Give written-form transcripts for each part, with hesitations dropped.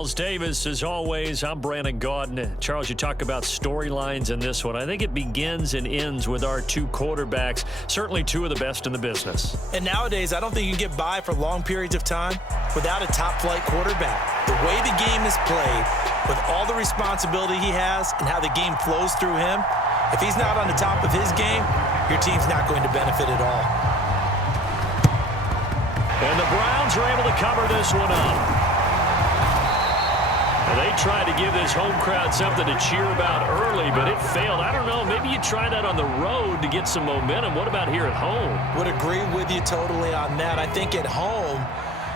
Davis, as always, I'm Brandon Gaudin. Charles, you talk about storylines in this one. I think it begins and ends with our two quarterbacks, certainly two of the best in the business. And nowadays, I don't think you can get by for long periods of time without a top-flight quarterback. The way the game is played, with all the responsibility he has and how the game flows through him, if he's not on the top of his game, your team's not going to benefit at all. And the Browns are able to cover this one up. They tried to give this home crowd something to cheer about early, but it failed. I don't know. Maybe you try that on the road to get some momentum. What about here at home? Would agree with you totally on that. I think at home,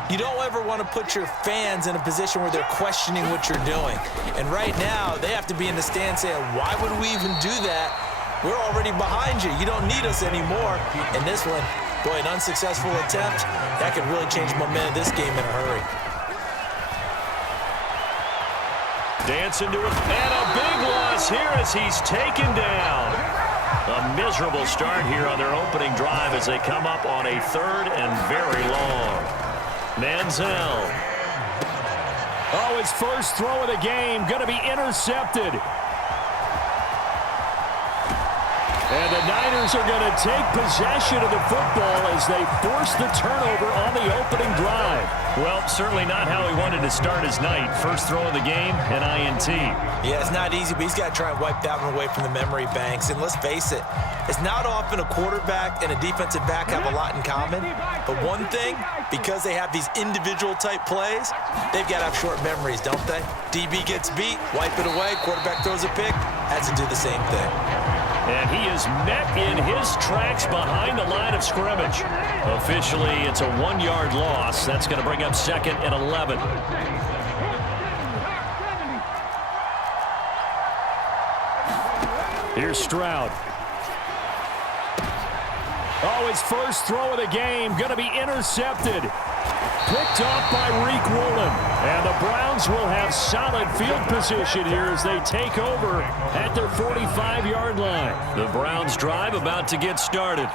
you don't ever want to put your fans in a position where they're questioning what you're doing. And right now, they have to be in the stand saying, why would we even do that? We're already behind you. You don't need us anymore. And this one, boy, an unsuccessful attempt, that could really change the momentum of this game in a hurry. Dancing to it, and a big loss here as he's taken down. A miserable start here on their opening drive as they come up on a third and very long. Manziel. Oh, his first throw of the game, going to be intercepted. And the Niners are going to take possession of the football as they force the turnover on the opening drive. Well, certainly not how he wanted to start his night. First throw of the game, an INT. Yeah, it's not easy, but he's got to try and wipe that one away from the memory banks. And let's face it, it's not often a quarterback and a defensive back have a lot in common. But one thing, because they have these individual type plays, they've got to have short memories, don't they? DB gets beat, wipe it away, quarterback throws a pick, has to do the same thing. And he is met in his tracks behind the line of scrimmage. Officially, it's a 1-yard loss. That's going to bring up 2nd and 11. Here's Stroud. Oh, his first throw of the game, going to be intercepted. Picked off by Reek Woolen. And the Browns will have solid field position here as they take over at their 45-yard line. The Browns drive about to get started.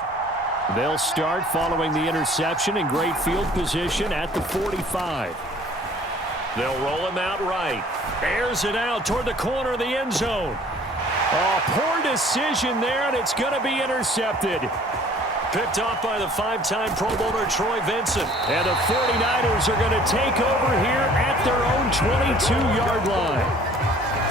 They'll start following the interception in great field position at the 45. They'll roll him out right. Airs it out toward the corner of the end zone. Oh, poor decision there, and it's going to be intercepted. Picked off by the 5-time Pro Bowler Troy Vincent. And the 49ers are going to take over here at their own 22-yard line.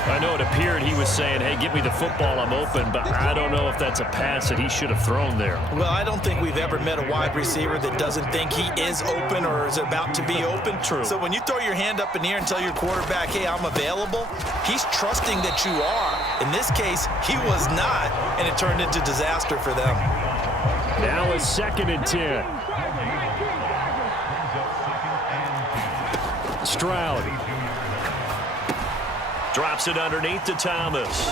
I know it appeared he was saying, hey, get me the football, I'm open, but I don't know if that's a pass that he should have thrown there. Well, I don't think we've ever met a wide receiver that doesn't think he is open or is about to be open. True. So when you throw your hand up in the air and tell your quarterback, hey, I'm available, he's trusting that you are. In this case, he was not, and it turned into disaster for them. Now a 2nd and 10. Stroud. Drops it underneath to Thomas.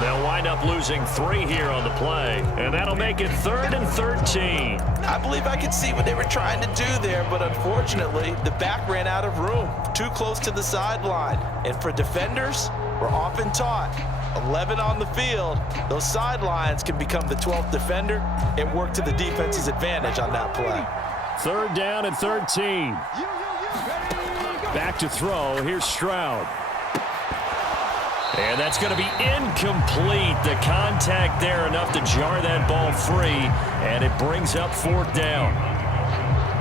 They'll wind up losing 3 here on the play, and that'll make it 3rd and 13. I believe I could see what they were trying to do there, but unfortunately, the back ran out of room, too close to the sideline. And for defenders, we're often taught, 11 on the field, those sidelines can become the 12th defender. It worked to the defense's advantage on that play. 3rd down and 13. Back to throw. Here's Stroud. And that's going to be incomplete. The contact there enough to jar that ball free, and it brings up 4th down.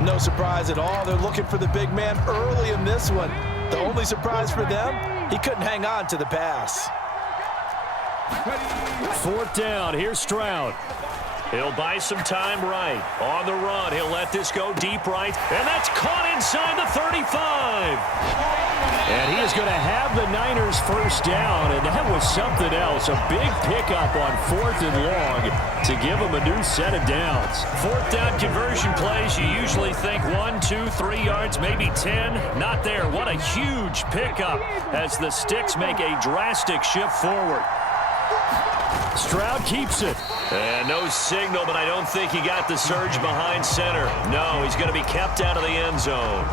No surprise at all. They're looking for the big man early in this one. The only surprise for them, he couldn't hang on to the pass. 4th down. Here's Stroud. He'll buy some time right. On the run, he'll let this go deep right. And that's caught inside the 35. And he is going to have the Niners first down, and that was something else. A big pickup on 4th and long to give them a new set of downs. 4th down conversion plays, you usually think 1, 2, 3 yards, maybe 10. Not there. What a huge pickup as the Sticks make a drastic shift forward. Stroud keeps it. And no signal, but I don't think he got the surge behind center. No, he's going to be kept out of the end zone.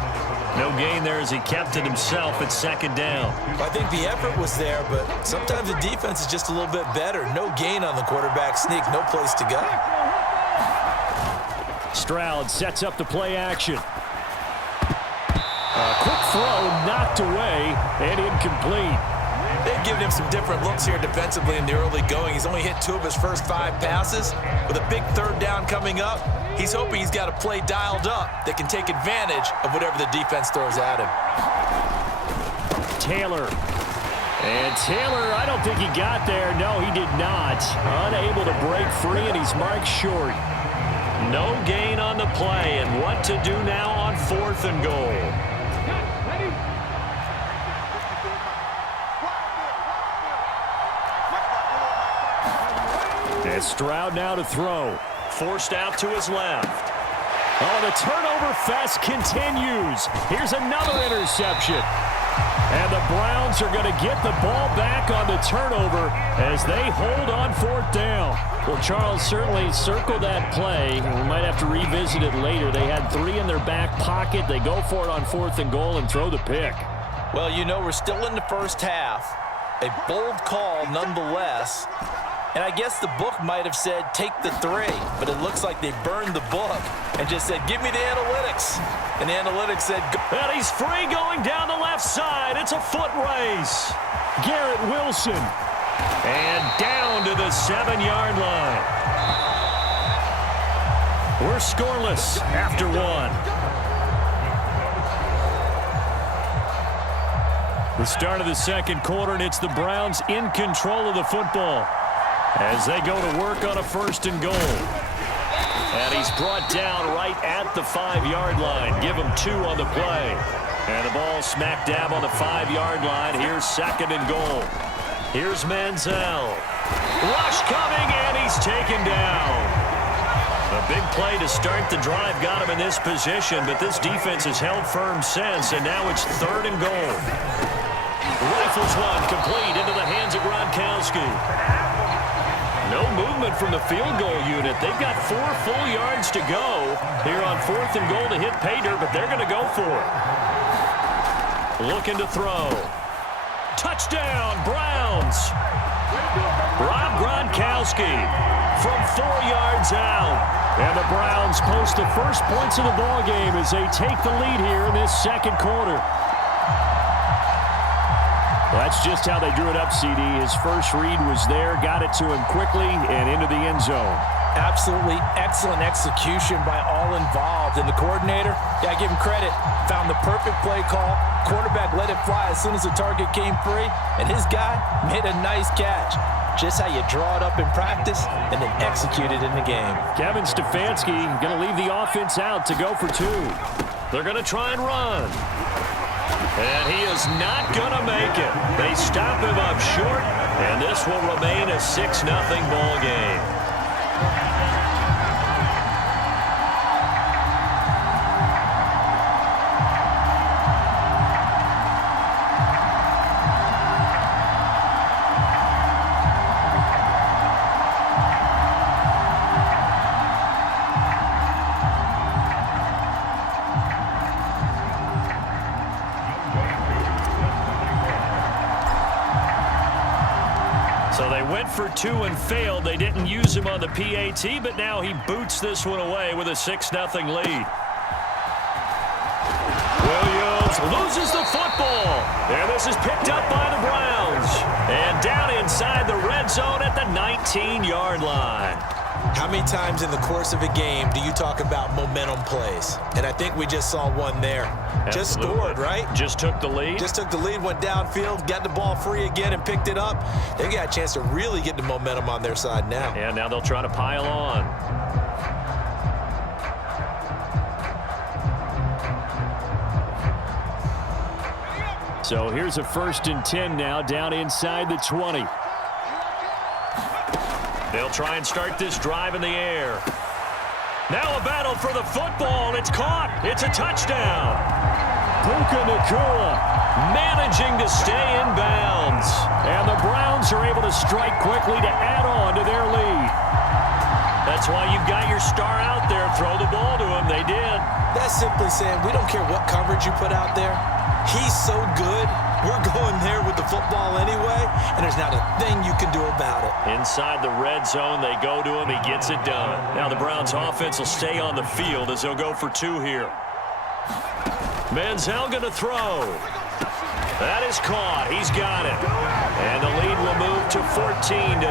No gain there as he kept it himself at 2nd down. I think the effort was there, but sometimes the defense is just a little bit better. No gain on the quarterback sneak, no place to go. Stroud sets up the play action. Quick throw knocked away and incomplete. They've given him some different looks here defensively in the early going. He's only hit 2 of his first 5 passes. With a big 3rd down coming up, he's hoping he's got a play dialed up that can take advantage of whatever the defense throws at him. Taylor. And Taylor, I don't think he got there. No, he did not. Unable to break free, and he's marked short. No gain on the play, and what to do now on 4th and goal. And Stroud now to throw. Forced out to his left. Oh, the turnover fest continues. Here's another interception. And the Browns are going to get the ball back on the turnover as they hold on 4th down. Well, Charles, certainly circle that play. We might have to revisit it later. They had 3 in their back pocket. They go for it on 4th and goal and throw the pick. Well, you know, we're still in the first half. A bold call nonetheless. And I guess the book might have said, take the 3. But it looks like they burned the book and just said, give me the analytics. And the analytics said, go. And he's free going down the left side. It's a foot race. Garrett Wilson. And down to the 7-yard line. We're scoreless after 1. The start of the second quarter, and it's the Browns in control of the football as they go to work on a 1st and goal. And he's brought down right at the 5-yard line. Give him 2 on the play. And the ball smack dab on the 5-yard line. Here's 2nd and goal. Here's Manziel. Rush coming, and he's taken down. A big play to start the drive got him in this position, but this defense has held firm since, and now it's 3rd and goal. Rifles one, complete into the hands of Gronkowski. No movement from the field goal unit. They've got 4 full yards to go here on 4th and goal to hit pay dirt, but they're going to go for it. Looking to throw. Touchdown, Browns. Rob Gronkowski from 4 yards out. And the Browns post the first points of the ball game as they take the lead here in this second quarter. Well, that's just how they drew it up, CD. His first read was there, got it to him quickly, and into the end zone. Absolutely excellent execution by all involved. And the coordinator, yeah, I give him credit, found the perfect play call. Quarterback let it fly as soon as the target came free, and his guy made a nice catch. Just how you draw it up in practice and then execute it in the game. Kevin Stefanski going to leave the offense out to go for 2. They're going to try and run. And he is not going to make it. They stop him up short, and this will remain a 6-0 ball game. So they went for 2 and failed. They didn't use him on the PAT, but now he boots this one away with a 6-0 lead. Williams loses the football. And this is picked up by the Browns. And down inside the red zone at the 19-yard line. How many times in the course of a game do you talk about momentum plays? And I think we just saw one there. Absolutely. Just scored, right? Just took the lead. Just took the lead, went downfield, got the ball free again, and picked it up. They got a chance to really get the momentum on their side now. And now they'll try to pile on. So here's a 1st and 10 now, down inside the 20. They'll try and start this drive in the air. Now a battle for the football. It's caught. It's a touchdown. Puka Nacua Managing to stay in bounds. And the Browns are able to strike quickly to add on to their lead. That's why you've got your star out there. Throw the ball to him. They did. That's simply saying we don't care what coverage you put out there. He's so good. We're going there with the football anyway, and there's not a thing you can do about it. Inside the red zone, they go to him. He gets it done. Now the Browns offense will stay on the field as they'll go for 2 here. Manziel going to throw. That is caught. He's got it. And the lead will move to 14-0.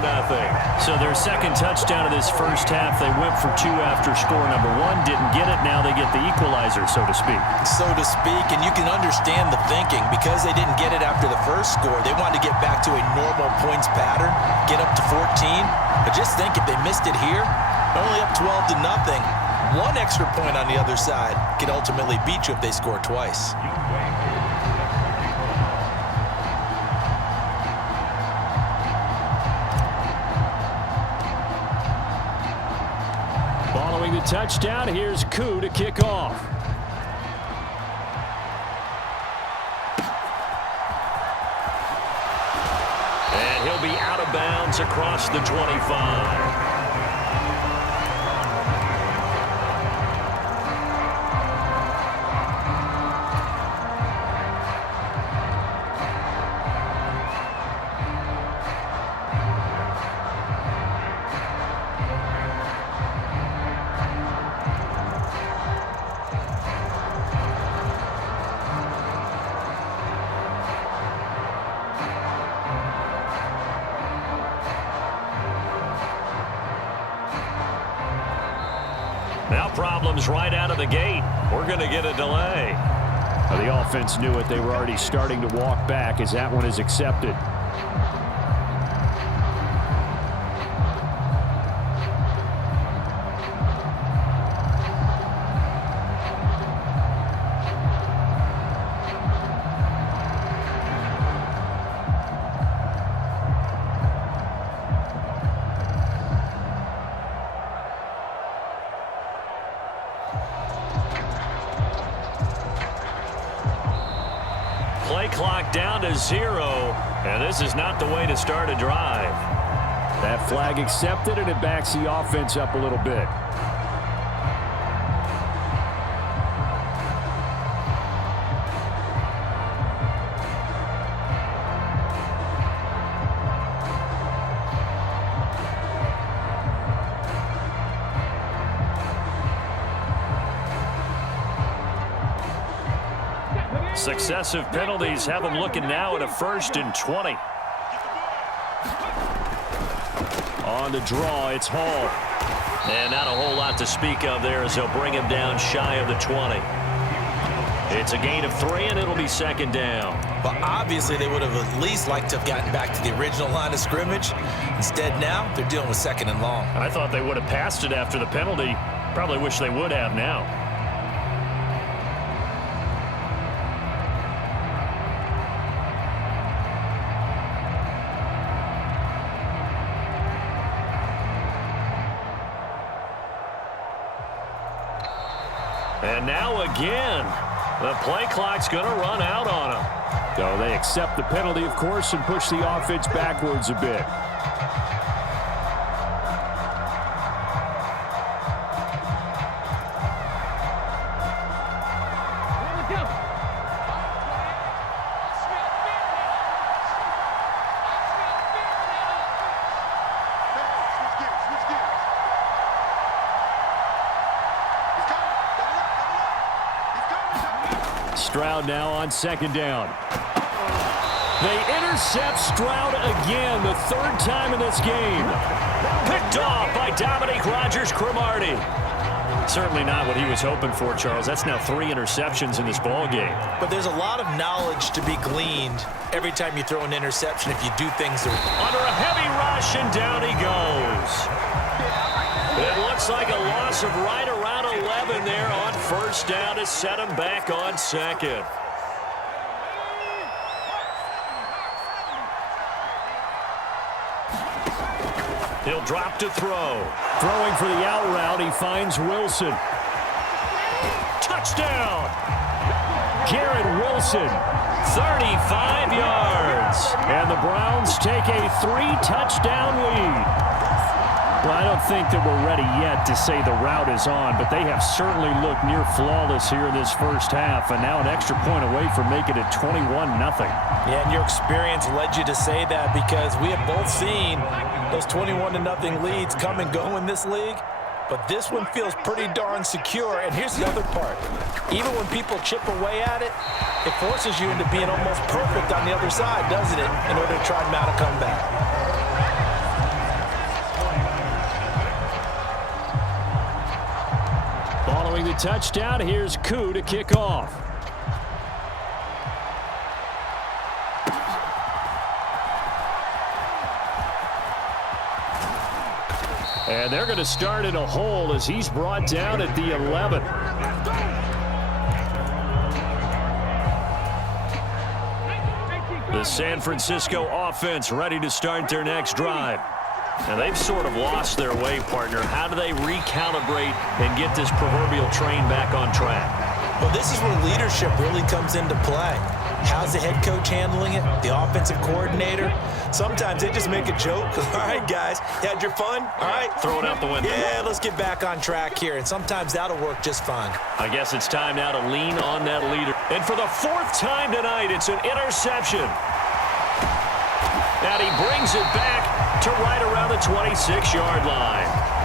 So their second touchdown of this first half, they went for 2 after score number 1. Didn't get it. Now they get the equalizer, so to speak. So to speak, and you can understand the thinking. Because they didn't get it after the first score, they wanted to get back to a normal points pattern, get up to 14. But just think, if they missed it here, only up 12-0, one extra point on the other side could ultimately beat you if they score twice. Following the touchdown, here's Koo to kick off. And he'll be out of bounds across the 25. Now problems right out of the gate. We're going to get a delay. The offense knew it. They were already starting to walk back as that one is accepted. Play clock down to 0, and this is not the way to start a drive. That flag accepted, and it backs the offense up a little bit. Successive penalties have them looking now at a 1st and 20. On the draw, it's Hall. And not a whole lot to speak of there as they'll bring him down shy of the 20. It's a gain of 3, and it'll be 2nd down. But obviously they would have at least liked to have gotten back to the original line of scrimmage. Instead now, they're dealing with 2nd and long. I thought they would have passed it after the penalty. Probably wish they would have now. And now again, the play clock's going to run out on them. So they accept the penalty, of course, and push the offense backwards a bit. Stroud now on 2nd down. They intercept Stroud again, the 3rd time in this game. Picked off by Dominique Rodgers-Cromartie. Certainly not what he was hoping for, Charles. That's now 3 interceptions in this ball game. But there's a lot of knowledge to be gleaned every time you throw an interception if you do things the under a heavy rush, and down he goes. It looks like a loss of right around 11 there on 1st down to set him back on 2nd. He'll drop to throw. Throwing for the out route, he finds Wilson. Touchdown! Garrett Wilson. 35 yards. And the Browns take a 3-touchdown lead. Well, I don't think that we're ready yet to say the route is on, but they have certainly looked near flawless here in this first half, and now an extra point away from making it 21-0. Yeah, and your experience led you to say that because we have both seen those 21-0 leads come and go in this league. but this one feels pretty darn secure. And here's the other part. Even when people chip away at it, it forces you into being almost perfect on the other side, doesn't it, in order to try and mount a comeback. Following the touchdown, here's Koo to kick off. And they're going to start in a hole as he's brought down at the 11. The San Francisco offense ready to start their next drive. And they've sort of lost their way, partner. How do they recalibrate and get this proverbial train back on track? Well, this is where leadership really comes into play. How's the head coach handling it? The offensive coordinator? Sometimes they just make a joke. All right, guys, you had your fun? All right. Throw it out the window. Yeah, let's get back on track here. And sometimes that'll work just fine. I guess it's time now to lean on that leader. And for the 4th time tonight, it's an interception. And he brings it back to right around the 26-yard line.